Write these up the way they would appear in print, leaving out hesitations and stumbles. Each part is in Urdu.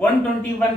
121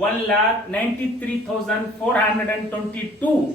1,93,422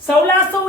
1600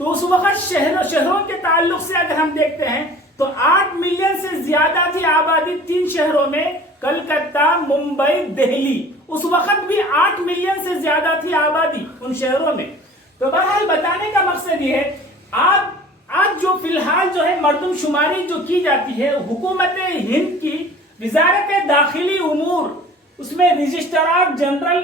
تو اس وقت شہروں کے تعلق سے اگر ہم دیکھتے ہیں تو 8 ملین سے زیادہ تھی آبادی 3 شہروں میں، کلکتہ، ممبئی، دہلی. اس وقت بھی 8 ملین سے زیادہ تھی آبادی ان شہروں میں. تو بہرحال بتانے کا مقصد یہ ہے، آج جو فی الحال جو ہے مردم شماری جو کی جاتی ہے، حکومت ہند کی وزارت داخلی امور، اس میں رجسٹرار جنرل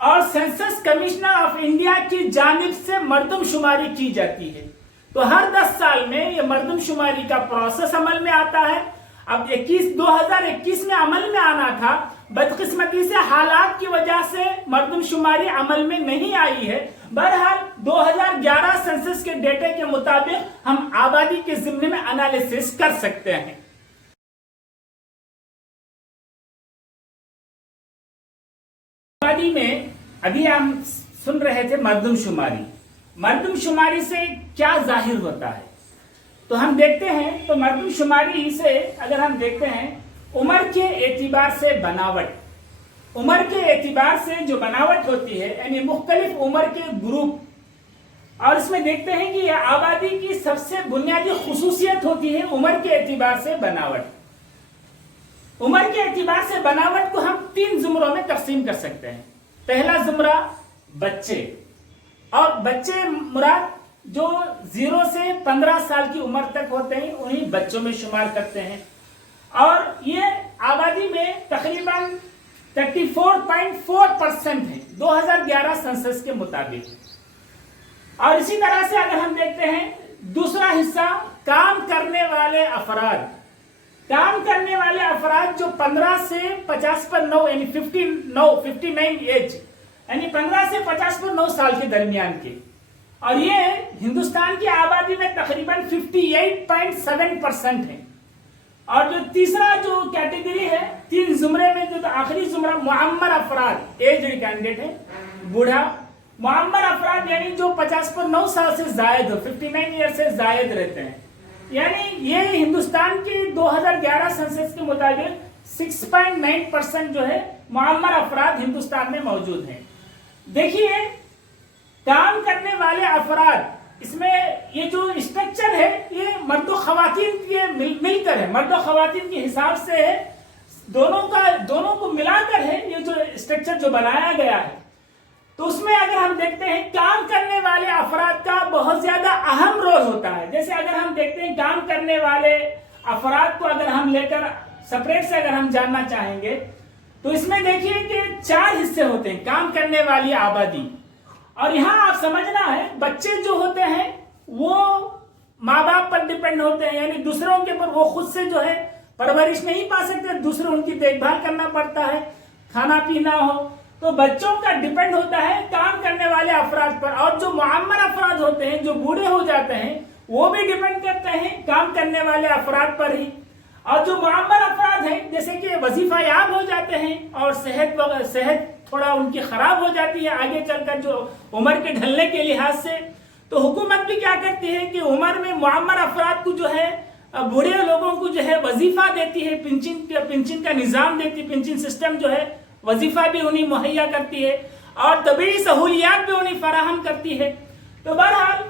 اور سینسس کمشنر آف انڈیا کی جانب سے مردم شماری کی جاتی ہے. تو ہر 10 سال میں یہ مردم شماری کا پروسیس عمل میں آتا ہے. اب 2021 میں عمل میں آنا تھا، بدقسمتی سے حالات کی وجہ سے مردم شماری عمل میں نہیں آئی ہے. بہرحال 2011 سینسس کے ڈیٹے کے مطابق ہم آبادی کے ضمن میں انالیسس کر سکتے ہیں. آبادی میں ابھی ہم سن رہے تھے مردم شماری. مردم شماری سے کیا ظاہر ہوتا ہے؟ تو ہم دیکھتے ہیں تو مردم شماری سے اگر ہم دیکھتے ہیں عمر کے اعتبار سے بناوٹ، عمر کے اعتبار سے جو بناوٹ ہوتی ہے، یعنی مختلف عمر کے گروپ، اور اس میں دیکھتے ہیں کہ یہ آبادی کی سب سے بنیادی خصوصیت ہوتی ہے عمر کے اعتبار سے بناوٹ. عمر کے اعتبار سے بناوٹ کو ہم 3 زمروں میں تقسیم کر سکتے ہیں. پہلا زمرہ بچے، اور بچے مراد جو 0 سے 15 سال کی عمر تک ہوتے ہیں انہیں بچوں میں شمار کرتے ہیں. اور یہ آبادی میں تقریباً 34.4% ہے 2011 سینسس کے مطابق. اور اسی طرح سے اگر ہم دیکھتے ہیں دوسرا حصہ کام کرنے والے افراد، کام کرنے والے افراد جو 15 سے 50 پر 9 یعنی 59 ایج، یعنی 15 سے 50 پر 9 سال کے درمیان کے. اور یہ ہندوستان کی آبادی میں تقریباً 58.7% ہے. اور جو تیسرا جو کیٹیگری ہے 3 زمرے میں، جو آخری زمرہ معمر افراد، ایجڈ کینڈیڈیٹ ہے، بوڑھا معمر افراد، یعنی جو 50 پر 9 سال سے زائد ہو، 59 ایئر سے زائد رہتے ہیں. یعنی یہ ہندوستان کی 2011 سینسس کے مطابق 6.9% جو ہے معمر افراد ہندوستان میں موجود ہیں. دیکھیے کام کرنے والے افراد، اس میں یہ جو اسٹرکچر ہے یہ مرد و خواتین کے مل کر ہے، مرد و خواتین کے حساب سے ہے، دونوں کو ملا کر ہے یہ جو اسٹرکچر جو بنایا گیا ہے. تو اس میں اگر ہم دیکھتے ہیں کام کرنے والے افراد کا بہت زیادہ اہم رول ہوتا ہے. جیسے اگر ہم دیکھتے ہیں کام کرنے والے افراد کو اگر ہم لے کر سپریٹ سے اگر ہم جاننا چاہیں گے تو اس میں دیکھیے کہ 4 حصے ہوتے ہیں کام کرنے والی آبادی. اور یہاں آپ سمجھنا ہے بچے جو ہوتے ہیں وہ ماں باپ پر ڈیپینڈ ہوتے ہیں، یعنی دوسروں کے پر وہ خود سے جو ہے پرورش نہیں پا سکتے، دوسرے ان کی دیکھ بھال کرنا پڑتا ہے، کھانا پینا ہو. تو بچوں کا ڈیپینڈ ہوتا ہے کام کرنے والے افراد پر. اور جو معمر افراد ہوتے ہیں، جو بوڑھے ہو جاتے ہیں، وہ بھی ڈیپینڈ کرتے ہیں کام کرنے والے افراد پر ہی. اور جو معمر افراد ہیں جیسے کہ وظیفہ یاب ہو جاتے ہیں اور صحت تھوڑا ان کی خراب ہو جاتی ہے آگے چل کر جو عمر کے ڈھلنے کے لحاظ سے، تو حکومت بھی کیا کرتی ہے کہ عمر میں معمر افراد کو جو ہے، بوڑھے لوگوں کو جو ہے وظیفہ دیتی ہے، پنشن کا نظام دیتی، پنشن سسٹم جو ہے وظیفہ بھی انہیں مہیا کرتی ہے اور طبی سہولیات بھی انہیں فراہم کرتی ہے. تو بہرحال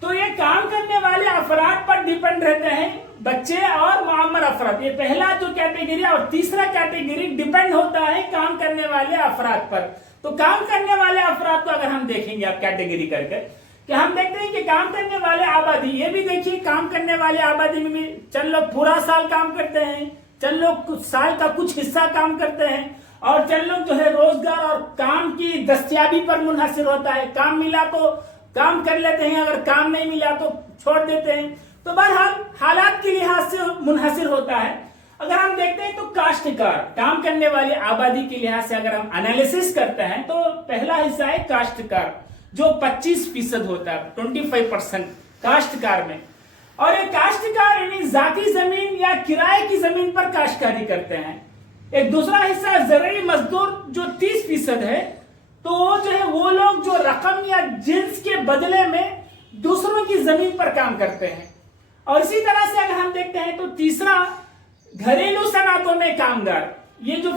تو یہ کام کرنے والے افراد پر ڈیپینڈ رہتے ہیں بچے اور معمر افراد. یہ پہلا جو کیٹیگری اور تیسرا کیٹیگری ڈیپینڈ ہوتا ہے کام کرنے والے افراد پر. تو کام کرنے والے افراد کو اگر ہم دیکھیں گے آپ کیٹیگری کر کے کہ ہم دیکھتے ہیں کہ کام کرنے والے آبادی، یہ بھی دیکھیے کام کرنے والے آبادی میں بھی چند لوگ پورا سال کام کرتے ہیں، چند لوگ سال کا کچھ حصہ کام کرتے ہیں، اور چند لوگ جو ہے روزگار اور کام کی دستیابی پر منحصر ہوتا ہے. کام ملا تو کام کر لیتے ہیں، اگر کام نہیں ملا تو چھوڑ دیتے ہیں. تو بہرحال حالات کے لحاظ سے منحصر ہوتا ہے. اگر ہم دیکھتے ہیں تو کاشتکار، کام کرنے والی آبادی کے لحاظ سے اگر ہم انالیسس کرتے ہیں تو پہلا حصہ ہے کاشتکار جو 25% ہوتا ہے، 25% کاشتکار میں. اور یہ کاشتکار یعنی ذاتی زمین یا کرائے کی زمین پر کاشتکاری کرتے ہیں. ایک دوسرا حصہ زرعی مزدور جو 30% ہے. تو وہ جو ہے وہ لوگ جو رقم یا جنس کے بدلے میں دوسروں کی زمین پر کام کرتے ہیں. اور اسی طرح سے اگر ہم دیکھتے ہیں تو تیسرا گھریلو صنعتوں میں کامگار، یہ جو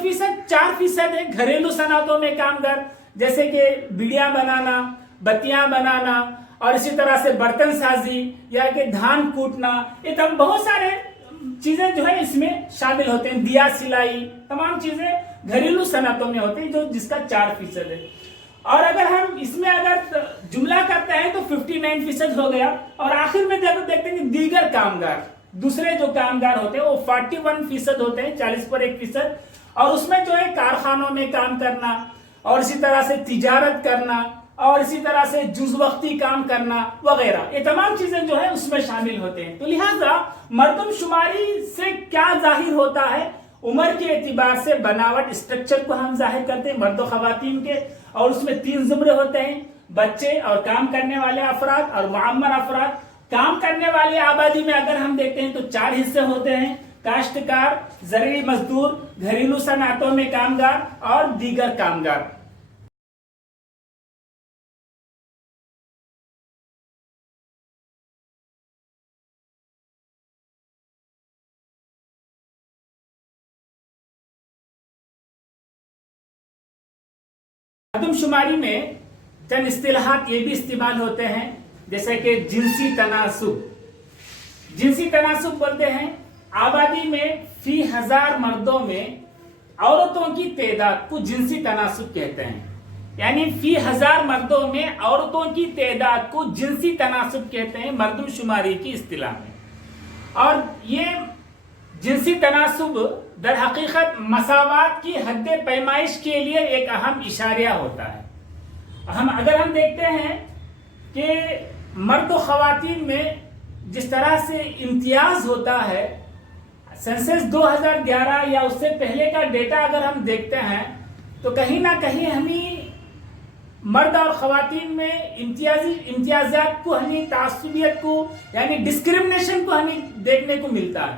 4% ہے گھریلو صنعتوں میں کامگار، جیسے کہ بیڑیاں بنانا، بتیاں بنانا اور اسی طرح سے برتن سازی یا کہ دھان کوٹنا، یہ تم بہت سارے چیزیں جو ہے اس میں شامل ہوتے ہیں، دیا سلائی، تمام چیزیں گھریلو صنعتوں میں ہوتے ہیں، جو جس کا 4% ہے۔ اور اگر ہم اس میں اگر جملہ کرتے ہیں تو 59% ہو گیا، اور آخر میں جب دیکھتے ہیں کہ دیگر کامگار، دوسرے جو کامگار ہوتے ہیں وہ 41% ہوتے ہیں، 40 پر 1%، اور اس میں جو ہے کارخانوں میں کام کرنا، اور اسی طرح سے تجارت کرنا، اور اسی طرح سے جز وقتی کام کرنا وغیرہ، یہ تمام چیزیں جو ہے اس میں شامل ہوتے ہیں۔ تو لہٰذا مردم شماری سے کیا ظاہر ہوتا ہے؟ عمر کے اعتبار سے بناوٹ، اسٹرکچر کو ہم ظاہر کرتے ہیں مرد و خواتین کے، اور اس میں 3 زمرے ہوتے ہیں، بچے اور کام کرنے والے افراد اور معمر افراد۔ کام کرنے والی آبادی میں اگر ہم دیکھتے ہیں تو 4 حصے ہوتے ہیں: کاشتکار، زرعی مزدور، گھریلو صنعتوں میں کامگار اور دیگر کامگار۔ مردم شماری میں چند اصطلاحات یہ بھی استعمال ہوتے ہیں، جیسے کہ جنسی تناسب۔ جنسی تناسب بولتے ہیں آبادی میں فی 1000 مردوں میں عورتوں کی تعداد کو جنسی تناسب کہتے ہیں، یعنی فی 1000 مردوں میں عورتوں کی تعداد کو جنسی تناسب کہتے ہیں مردم شماری کی اصطلاح میں۔ اور یہ جنسی تناسب در حقیقت مساوات کی حد پیمائش کے لیے ایک اہم اشاریہ ہوتا ہے۔ اگر ہم دیکھتے ہیں کہ مرد و خواتین میں جس طرح سے امتیاز ہوتا ہے، سنسس 2011 یا اس سے پہلے کا ڈیٹا اگر ہم دیکھتے ہیں تو کہیں نہ کہیں ہمیں مرد اور خواتین میں امتیازات کو، ہمیں تعصبیت کو، یعنی ڈسکریمنیشن کو ہمیں دیکھنے کو ملتا ہے۔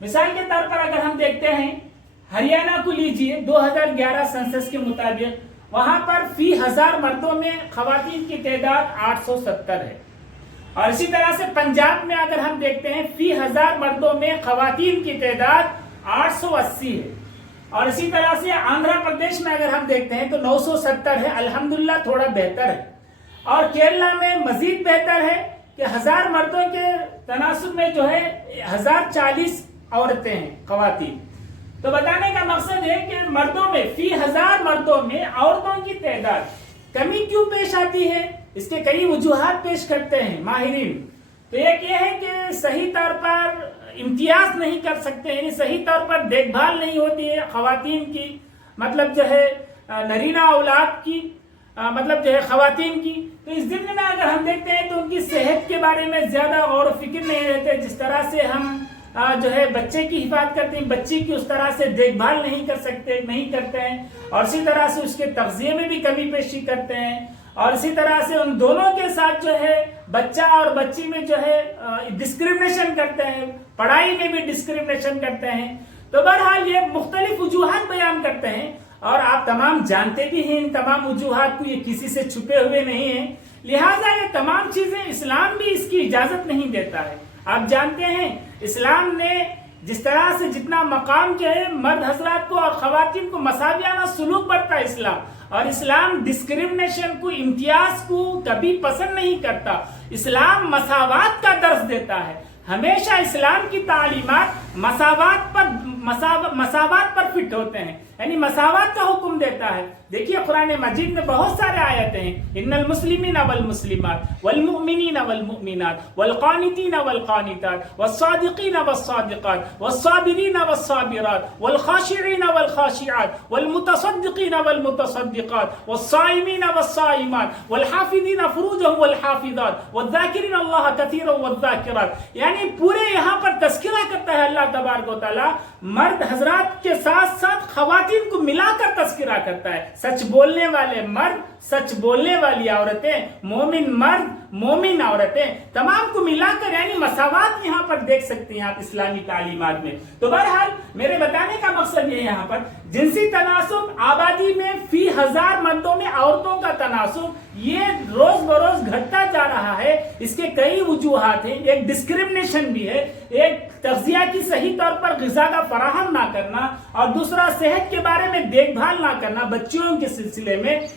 مثال کے طور پر اگر ہم دیکھتے ہیں ہریانہ کو لیجئے، 2011 سنسس کے مطابق وہاں پر فی 1000 مردوں میں خواتین کی تعداد 870 ہے، اور اسی طرح سے پنجاب میں اگر ہم دیکھتے ہیں فی 1000 مردوں میں خواتین کی تعداد 880 ہے، اور اسی طرح سے آندھرا پردیش میں اگر ہم دیکھتے ہیں تو 970 ہے، الحمدللہ تھوڑا بہتر ہے، اور کیرلا میں مزید بہتر ہے کہ 1000 مردوں کے تناسب میں جو ہے 1040 عورتیں ہیں، خواتین۔ تو بتانے کا مقصد ہے کہ مردوں میں فی 1000 مردوں میں عورتوں کی تعداد کمی کیوں پیش آتی ہے؟ اس کے کئی وجوہات پیش کرتے ہیں ماہرین۔ تو ایک یہ ہے کہ صحیح طور پر امتیاز نہیں کر سکتے، یعنی صحیح طور پر دیکھ بھال نہیں ہوتی ہے خواتین کی، مطلب جو ہے نرینہ اولاد کی، مطلب جو ہے خواتین کی۔ تو اس ضمن میں اگر ہم دیکھتے ہیں تو ان کی صحت کے بارے میں زیادہ غور و فکر نہیں رہتے، جس طرح سے ہم جو ہے بچے کی حفاظت کرتے ہیں، بچی کی اس طرح سے دیکھ بھال نہیں کرتے ہیں، اور اسی طرح سے اس کے تغذیے میں بھی کمی پیشی کرتے ہیں، اور اسی طرح سے ان دونوں کے ساتھ جو ہے بچہ اور بچی میں جو ہے ڈسکریمنیشن کرتے ہیں، پڑھائی میں بھی ڈسکریمنیشن کرتے ہیں۔ تو بہرحال یہ مختلف وجوہات بیان کرتے ہیں، اور آپ تمام جانتے بھی ہیں ان تمام وجوہات کو، یہ کسی سے چھپے ہوئے نہیں ہیں، لہٰذا یہ تمام چیزیں اسلام بھی اس کی اجازت نہیں دیتا ہے۔ آپ جانتے ہیں اسلام نے جس طرح سے جتنا مقام جو ہے مرد حضرات کو اور خواتین کو مساویانہ سلوک برتا ہے اسلام، اور اسلام ڈسکریمنیشن کو، امتیاز کو کبھی پسند نہیں کرتا۔ اسلام مساوات کا درس دیتا ہے، ہمیشہ اسلام کی تعلیمات مساوات پر فٹ ہوتے ہیں، یعنی مساوات کا حکم دیتا ہے۔ دیکھیے قرآن مجید میں بہت سارے آیتیں ہیں، ان المسلمین والمسلمات والمؤمنین والمؤمنات والقانتین والقانتات والصادقین والصادقات والصابرین والصابرات والخاشعین والخاشعات والمتصدقین والمتصدقات والصائمین والصائمات والحافظین فروجهم والحافظات والذاکرین اللہ کثیرا والذاکرات، یعنی پورے یہاں پر تذکرہ کرتا ہے اللہ تبارک و تعالی، مرد حضرات کے ساتھ ساتھ خواتین کو ملا کر تذکرہ کرتا ہے۔ سچ بولنے والے مرد، سچ بولنے والی عورتیں، مومن مرد، مومن عورتیں، تمام کو ملا کر، یعنی مساوات یہاں پر دیکھ سکتے ہیں آپ اسلامی تعلیمات میں۔ تو بہرحال میرے بتانے کا مقصد یہ ہے، یہاں پر جنسی تناسب آبادی میں فی 1000 مردوں میں عورتوں کا تناسب یہ روز بروز گھٹتا جا رہا ہے۔ اس کے کئی وجوہات ہیں، ایک ڈسکریمنیشن بھی ہے، ایک تغذیہ کی صحیح طور پر غذا کا فراہم نہ کرنا، اور دوسرا صحت کے بارے میں دیکھ بھال نہ کرنا بچیوں کے سلسلے میں،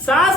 7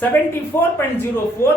74.04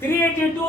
382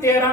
13।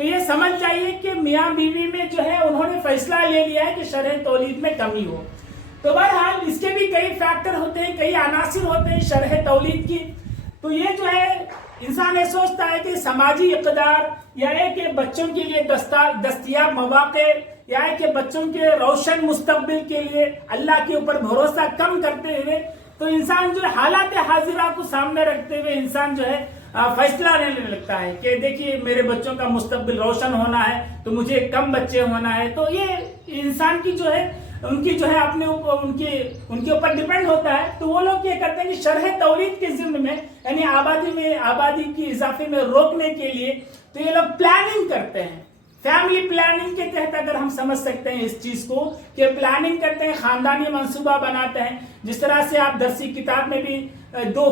تو یہ سمجھ جائیے کہ میاں بیوی میں جو ہے انہوں نے فیصلہ لے لیا ہے کہ شرح تولید میں کمی ہو. تو بہرحال اس کے بھی کئی فیکٹر ہوتے ہیں, کئی عناصر ہوتے ہیں شرح تولید کی. تو یہ جو ہے انسان یہ سوچتا ہے کہ سماجی اقدار یا ہے کہ بچوں کے لیے دستیاب مواقع یا ہے کہ بچوں کے روشن مستقبل کے لیے اللہ کے اوپر بھروسہ کم کرتے ہوئے تو انسان جو حالات حاضرہ کو سامنے رکھتے ہوئے انسان جو ہے فیصلہ لینے لگتا ہے کہ دیکھیے میرے بچوں کا مستقبل روشن ہونا ہے تو مجھے کم بچے ہونا ہے. تو یہ انسان کی جو ہے ان کی جو ہے اپنے ان کے اوپر ڈیپینڈ ہوتا ہے. تو وہ لوگ یہ کرتے ہیں کہ شرح تولید کے ضمن میں یعنی آبادی کی اضافے میں روکنے کے لیے تو یہ لوگ پلاننگ کرتے ہیں. فیملی پلاننگ کے تحت اگر ہم سمجھ سکتے ہیں اس چیز کو کہ پلاننگ کرتے ہیں, خاندانی منصوبہ بناتے ہیں. جس طرح سے آپ درسی کتاب میں بھی دو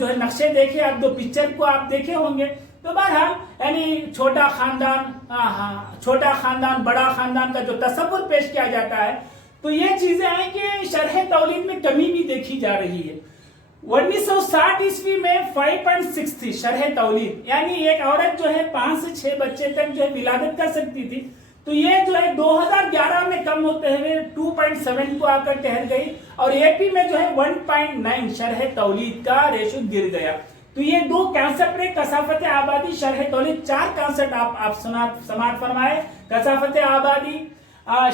جو ہے نقشے دیکھے, آپ 2 پکچر کو آپ دیکھے ہوں گے. تو بہرحال یعنی چھوٹا خاندان بڑا خاندان کا جو تصور پیش کیا جاتا ہے تو یہ چیزیں ہیں کہ شرح تولید میں کمی بھی دیکھی جا رہی ہے. 1960 عیسوی میں 5.6 تھی شرح تولید, یعنی ایک عورت جو ہے 5 سے 6 بچے تک جو ہے ولادت کر سکتی تھی. تو یہ جو ہے 2011 میں کم ہوتے ہوئے 2.7 کو آ کر ٹھہر گئی اور اے پی میں جو ہے 1.9 شرح تولید کا ریشو گر گیا. تو یہ 2 کانسیپٹ ہیں, کثافت آبادی, شرح تولید. 4 کانسیپٹ آپ سماعت فرمائے, کثافت آبادی,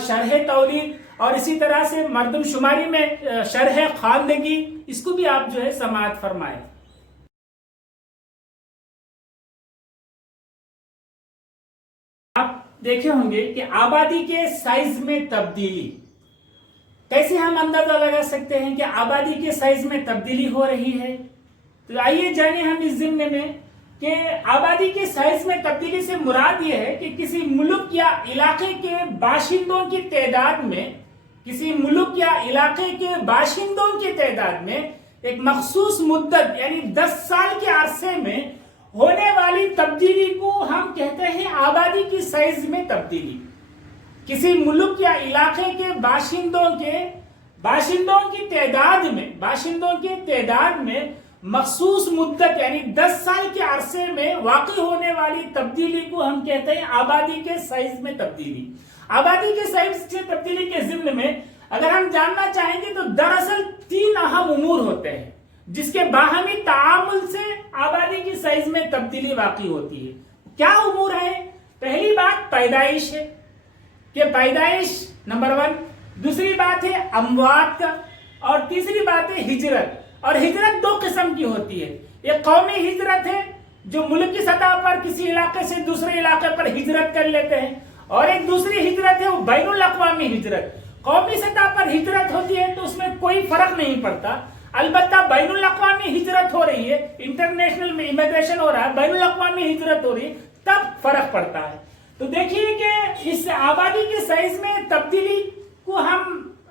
شرح تولید اور اسی طرح سے مردم شماری میں شرح خواندگی, اس کو بھی آپ جو ہے سماعت فرمائے. آپ دیکھے ہوں گے کہ آبادی کے سائز میں تبدیلی کیسے ہم اندازہ لگا سکتے ہیں کہ آبادی کے سائز میں تبدیلی ہو رہی ہے. تو آئیے جانیں ہم اس ضمن میں کہ آبادی کے سائز میں تبدیلی سے مراد یہ ہے کہ کسی ملک یا علاقے کے باشندوں کی تعداد میں ایک مخصوص مدت یعنی 10 سال کے عرصے میں ہونے والی تبدیلی کو ہم کہتے ہیں آبادی کی سائز میں تبدیلی. کسی ملک یا علاقے کے باشندوں کی تعداد میں مخصوص مدت یعنی 10 سال کے عرصے میں واقع ہونے والی تبدیلی کو ہم کہتے ہیں آبادی کے سائز میں تبدیلی. آبادی کے سائز سے تبدیلی کے ضمن میں اگر ہم جاننا چاہیں گے تو دراصل 3 اہم امور ہوتے ہیں جس کے باہمی تعامل سے آبادی کی سائز میں تبدیلی واقع ہوتی ہے. کیا امور ہیں؟ پہلی بات پیدائش ہے کہ پیدائش نمبر 1, دوسری بات ہے اموات کا, اور تیسری بات ہے ہجرت. اور ہجرت 2 قسم کی ہوتی ہے. ایک قومی ہجرت ہے جو ملک کی سطح پر کسی علاقے سے دوسرے علاقے پر ہجرت کر لیتے ہیں, اور ایک دوسری ہجرت ہے وہ بین الاقوامی ہجرت. قومی سطح پر ہجرت ہوتی ہے تو اس میں کوئی فرق نہیں پڑتا, البتہ بین الاقوامی ہجرت ہو رہی ہے, انٹرنیشنل میں امیگریشن ہو رہا ہے, بین الاقوامی ہجرت ہو رہی ہے, تب فرق پڑتا ہے. تو دیکھیے کہ اس آبادی کے سائز میں تبدیلی کو ہم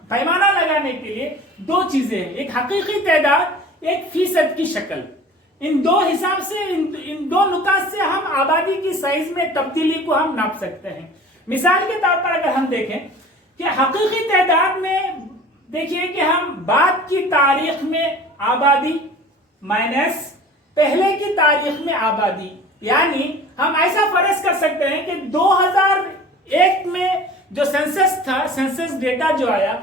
پیمانہ لگانے کے لیے 2 چیزیں ہیں, ایک حقیقی تعداد, ایک فیصد کی شکل. ان 2 حساب سے ان 2 نکات سے ہم آبادی کی سائز میں تبدیلی کو ہم ناپ سکتے ہیں. مثال کے طور پر اگر ہم دیکھیں کہ حقیقی تعداد میں دیکھیے کہ ہم بعد کی تاریخ میں آبادی مائنس پہلے کی تاریخ میں آبادی, یعنی ہم ایسا فرض کر سکتے ہیں کہ 2001 میں جو سینسس تھا, سینسس ڈیٹا جو آیا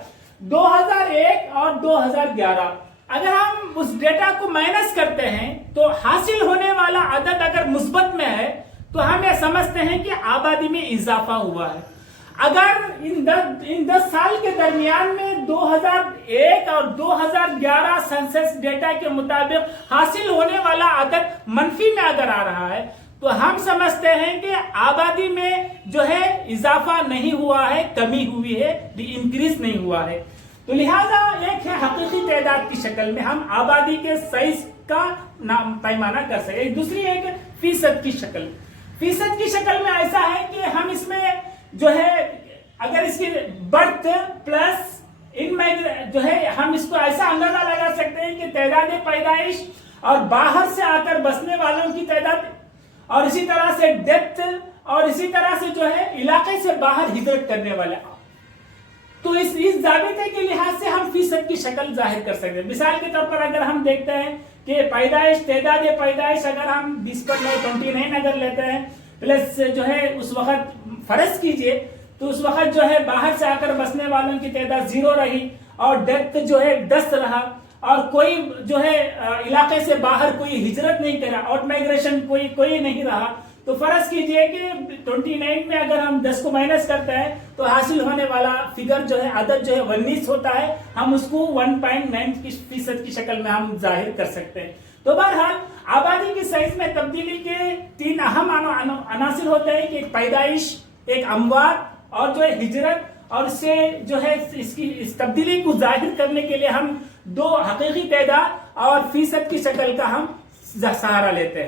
2001 اور 2011, اگر ہم اس ڈیٹا کو مائنس کرتے ہیں تو حاصل ہونے والا عدد اگر مثبت میں ہے تو ہم یہ سمجھتے ہیں کہ آبادی میں اضافہ ہوا ہے. اگر ان 10 سال کے درمیان میں 2001 اور 2011 سینسس ڈیٹا کے مطابق حاصل ہونے والا عدد منفی میں اگر آ رہا ہے تو ہم سمجھتے ہیں کہ آبادی میں جو ہے اضافہ نہیں ہوا ہے, کمی ہوئی ہے, انکریز نہیں ہوا ہے. تو لہذا ایک ہے حقیقی تعداد کی شکل میں ہم آبادی کے سائز کا پیمانہ کر سکتے ہیں. دوسری ایک فیصد کی شکل. فیصد کی شکل میں ایسا ہے کہ ہم اس میں جو ہے اگر اس کی برتھ پلس ان میں جو ہے ہم اس کو ایسا اندازہ لگا سکتے ہیں کہ تعداد پیدائش اور باہر سے آ کر بسنے والوں کی تعداد اور اسی طرح سے ڈیتھ اور اسی طرح سے جو ہے علاقے سے باہر ہجرت کرنے والے, تو اس ضابطے کے لحاظ سے ہم فیصد کی شکل ظاہر کر سکتے ہیں. مثال کے طور پر اگر ہم دیکھتے ہیں کہ پیدائش تعداد پیدائش اگر ہم 20 پر 29 اگر لیتے ہیں پلس جو ہے اس وقت فرض کیجئے تو اس وقت جو ہے باہر سے آ کر بسنے والوں کی تعداد 0 رہی اور ڈیتھ جو ہے 10 رہا اور کوئی جو ہے علاقے سے باہر کوئی ہجرت نہیں کرا، آؤٹ مائگریشن کوئی نہیں رہا، تو فرض کیجئے کہ 29 میں اگر ہم 10 کو مائنس کرتے ہیں تو حاصل ہونے والا فگر جو ہے عدد جو ہے 19 ہوتا ہے. ہم اس کو 1.9% کی شکل میں ہم ظاہر کر سکتے ہیں. تو بہرحال آبادی کی سائز میں تبدیلی کے 3 اہم عناصر ہوتے ہیں کہ ایک پیدائش، ایک اموات اور جو ہے ہجرت. اور اس سے جو ہے اس تبدیلی کو ظاہر کرنے کے لیے ہم 2 حقیقی تعداد اور فیصد کی شکل کا ہم سہارا لیتے ہیں.